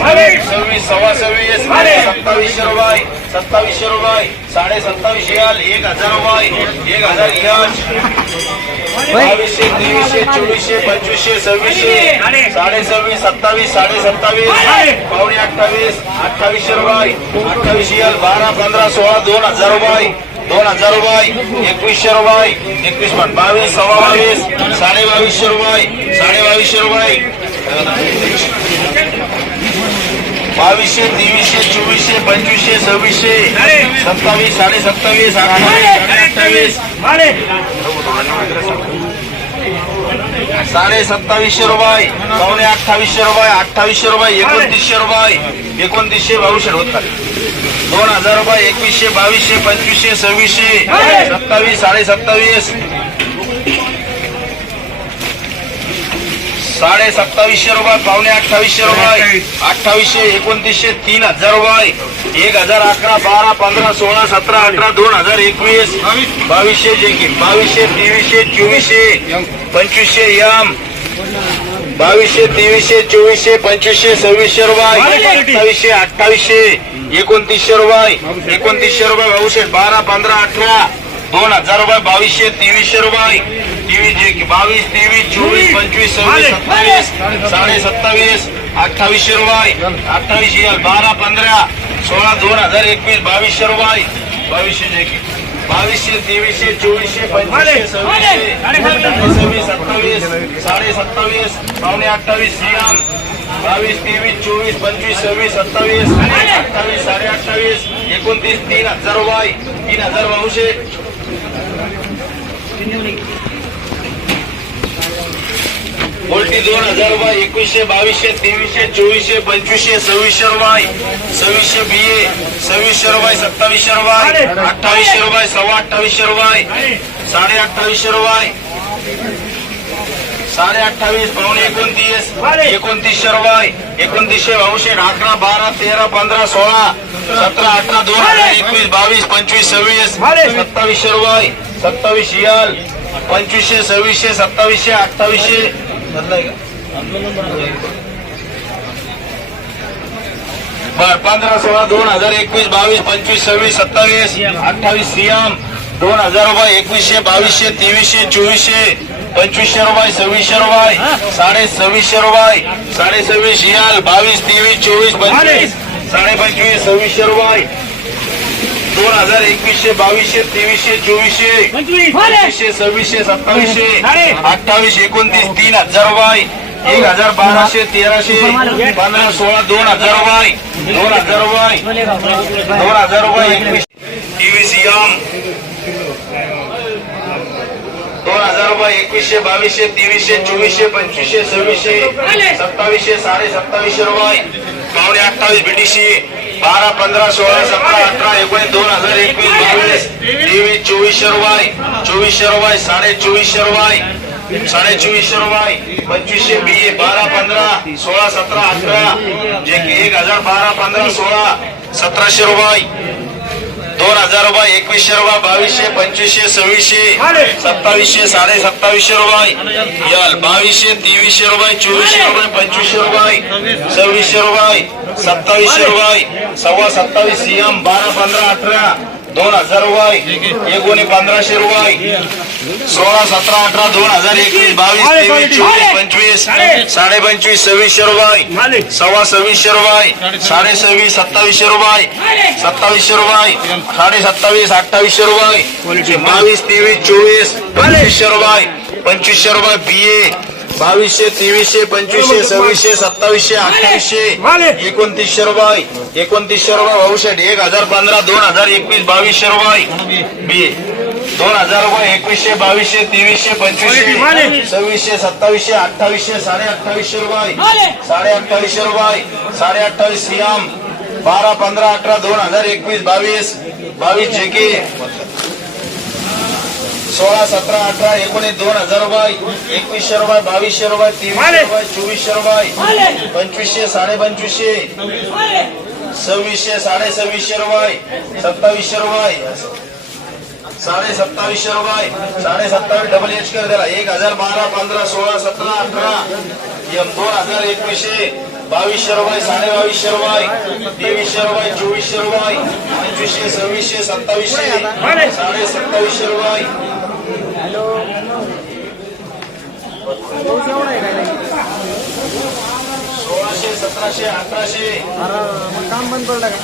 सव्वीस सव्वा सव्वीस सत्तावीसशे रुपये सत्तावीसशे रुपये साडे सत्तावीसशे याल एक हजार रुपये एक हजार यश बावीसशे तेवीसशे चोवीसशे पंचवीसशे सव्वीसशे साडे सव्वीस सत्तावीस साडे सत्तावीस पावणे अठ्ठावीस अठ्ठावीसशे रुपये अठ्ठावीसशे याल बारा पंधरा सोळा दोन हजार रुपये दोन हजार रुपये एकवीसशे रुपये एकवीस पण बावीस सव्वा बावीस साडे बावीसशे रुपये साडे बावीसशे रुपये. बावीसशे तेवीसशे चोवीसशे पंचवीसशे सव्वीसशे सत्तावीस साडे सत्तावीस अठ्ठावीस साडे अठ्ठावीस साडे सत्तावीसशे रुपये पावणे अठ्ठावीसशे रुपये अठ्ठावीसशे रुपये एकोणतीसशे रुपये एकोणतीसशे बावीसशे होतात दोन हजार रुपये एकवीसशे बावीसशे पंचवीसशे सव्वीसशे सत्तावीस साडे सत्तावीस साडे सत्तावीसशे रुपये पावणे अठ्ठावीसशे रुपये अठ्ठावीसशे एकोणतीसशे तीन हजार रुपये एक हजार अकरा बारा पंधरा सोळा सतरा अठरा दोन हजार एकवीस बावीसशे जेकी बावीसशे तेवीसशे चोवीसशे पंचवीसशे यम बावीसशे तेवीसशे चोवीसशे पंचवीसशे सव्वीसशे रुपये अठ्ठावीसशे अठ्ठावीसशे एकोणतीसशे रुपये एकोणतीसशे रुपये बावीसशे बारा पंधरा अठरा दोन हजार रुपये बावीसशे तेवीसशे रुपये तेवीस जे की बावीस तेवीस चोवीस पंचवीस सव्वीस सत्तावीस साडे सत्तावीस अठ्ठावीसशे रुपये अठ्ठावीसशे एक, बारा पंधरा सोळा दोन हजार एकवीस बावीसशे रुपये बावीसशे जे की बावीसशे तेवीसशे चोवीसशे पंचवीसशे सव्वीसशे सव्वीस सत्तावीस साडे सत्तावीस पावणे अठ्ठावीस सियाम बावीस तेवीस चोवीस पंचवीस सव्वीस सत्तावीस अठ्ठावीस साडे अठ्ठावीस एकोणतीस तीन हजार रुपये तीन हजार बावीसशे उलटी दोन हजार रुपये एकवीसशे बावीसशे तेवीसशे चोवीसशे पंचवीसशे सव्वीसशे रुपये सव्वीसशे बिये सव्वीसशे रुपये सत्तावीसशे रुपये अठ्ठावीसशे रुपये सव्वा अठ्ठावीसशे रुपये साडे अठ्ठावीसशे रुपये साडे अठ्ठावीस पावणे एकोणतीस एकोणतीसशे रुपये एकोणतीसशे बावीसशे अकरा बारा तेरा पंधरा सोळा सतरा अठरा दोन हजार एकवीस बावीस पंचवीस सव्वीस सत्तावीसशे रुपये सत्तावीस याल पंचवीसशे सव्वीसशे सत्तावीसशे अठ्ठावीसशे? बर पंधरा सोळा दोन हजार एकवीस बावीस पंचवीस सव्वीस सत्तावीस अठ्ठावीस सियाम दोन हजार रुपये एकवीसशे बावीसशे तेवीसशे चोवीसशे पंचवीसशे रुपये सव्वीसशे रुपये साडे सव्वीसशे रुपये साडे सव्वीस याल बावीस तेवीस चोवीस पंचवीस साडे पंचवीस सव्वीसशे रुपये. दोन हजार एकवीसशे बावीसशे तेवीसशे चोवीसशे पंचवीसशे सव्वीसशे सत्तावीसशे अठ्ठावीस एकोणतीस तीन हजार रुपये एक हजार बाराशे तेराशे पंधरा सोळा दोन हजार रुपये दोन हजार रुपये दोन हजार रुपये एकवीस. तेवीस यम. दोन हजार रुपये एकवीसशे बावीसशे तेवीसशे चोवीसशे पंचवीसशे सव्वीसशे सत्तावीसशे साडे सत्तावीसशे रुपये. पावणे अठ्ठावीस बीडीसी बारा पंधरा सोळा सतरा अठरा एकोणीस दोन हजार एकवीस बावीस तेवीस चोवीस रुपये चोवीस रुपये साडे चोवीस रुपये साडे चोवीस रुपये पंचवीसशे बी बारा पंधरा सोळा सतरा अठरा जे की एक हजार बारा पंधरा सोळा सतराशे रुपये. दोन हजार रुपये एकवीसशे रुपये बावीसशे पंचवीसशे सव्वीसशे सत्तावीसशे साडे सत्तावीसशे रुपये. याल बावीसशे तेवीसशे रुपये चोवीसशे रुपये पंचवीसशे रुपये सव्वीसशे रुपये सत्तावीसशे रुपये सव्वा सत्तावीस सीएम बारा पंधरा अठरा. दोन हजार रुपये. एकोणी पंधराशे रुपये. सोळा सतरा अठरा दोन हजार एकवीस बावीस तेवीस चोवीस पंचवीस साडे पंचवीस सव्वीसशे रुपये. सव्वा सव्वीसशे रुपये. साडे सव्वीस सत्तावीसशे रुपये. सत्तावीसशे रुपये. साडे सत्तावीस अठ्ठावीसशे रुपये. बावीस तेवीस चोवीस पंचवीसशे रुपये. पंचवीसशे रुपये बी ए बावीसशे तेवीसशे पंचवीसशे सव्वीसशे सत्तावीसशे अठ्ठावीसशे एकोणतीसशे रुपये एकोणतीसशे रुपये भाऊशेट एक हजार पंधरा दोन हजार एकवीस बावीसशे रुपये बी. दोन हजार रुपये एकवीसशे बावीसशे तेवीसशे पंचवीसशे सव्वीसशे सत्तावीसशे अठ्ठावीसशे साडे अठ्ठावीसशे रुपये साडे अठ्ठावीसशे रुपये साडे अठ्ठावीस सियाम बारा पंधरा अठरा दोन हजार एकवीस बावीस. बावीस जेके सोळा सतरा अठरा एकोणीस दोन हजार रुपये एकवीसशे रुपये बावीसशे रुपये तेवीसशे रुपये चोवीसशे रुपये पंचवीसशे साडे पंचवीसशे सव्वीसशे साडे सव्वीसशे रुपये सत्तावीसशे रुपये साडे सत्तावीसशे रुपये साडे सत्तावीस डबल एच कर त्याला एक हजार बारा पंधरा सोळा सतरा अठरा दोन हजार एकवीसशे बावीसशे रुपये साडे बावीसशे रुपये तेवीसशे रुपये चोवीसशे रुपये पंचवीसशे सव्वीसशे सत्तावीसशे साडे सत्तावीसशे रुपये हॅलो. पाऊस एवढा आहे काय नाही? सोळाशे सतराशे अठराशे. अरे मग काम बंद पडलं का?